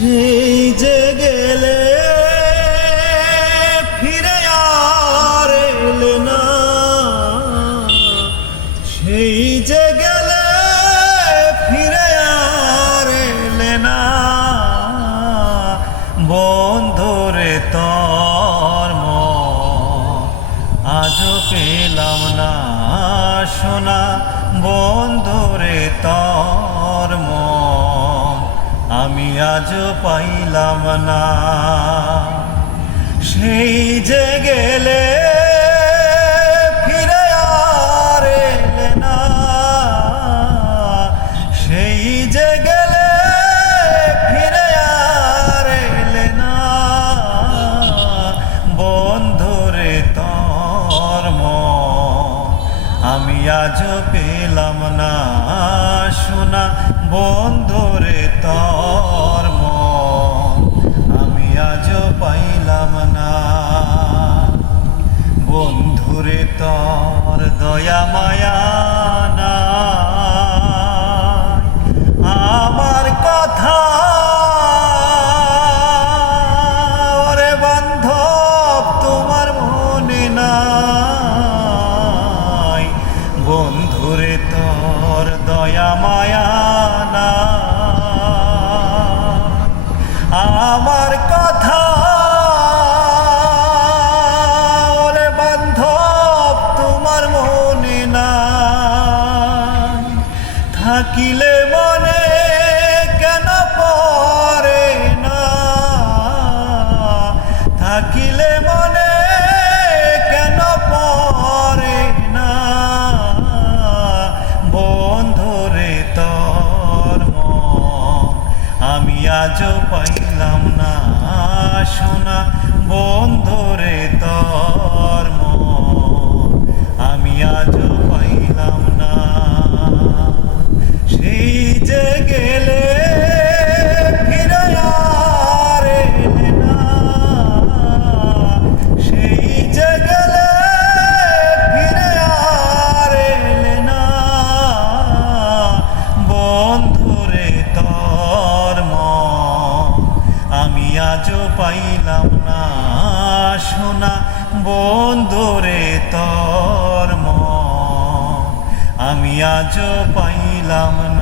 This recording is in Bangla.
সেই যে গেলে ফিরে আর এলে না, সেই যে গেলে ফিরে আর এলে না। বন্ধুরে তোর মন আজও পেলাম না শোনা, বন্ধুরে তোর মন আমি আজও পাইলাম না। সেই যে গেলে ফিরে আর এলে না, সেই যে গেলে ফিরে আর এলে না। বন্ধুরে তোর মন আমি আজও পেলাম না শোনা, বন্ধুরে তোর মন আমি আজও পাইলাম না। বন্ধুরে তোর দয়া মায়া নাই, আমার কথা ওরে বান্ধব তোমার মনে নাই। বন্ধুরে তোর দয়া মায়া নাই, আমার কথা ওরে বান্ধব তোমার মনে নাই। থাকিলে মনে কেন পড়ে না, থাকিলে মনে কেন পড়ে না। বন্ধুরে তোর মন আমি আজও পাইলাম না শোনা, বন্ধুরে তোর মন আমি আজও পাইলাম না। সেই যে গেলে ফিরে আর এলে না, সেই যে গেলে ফিরে আর এলে না। বন্ধুরে তোর মন আমি আজও পাইলাম না শোনা, বন্ধুরে তোর মন আমি আজও পাইলাম না।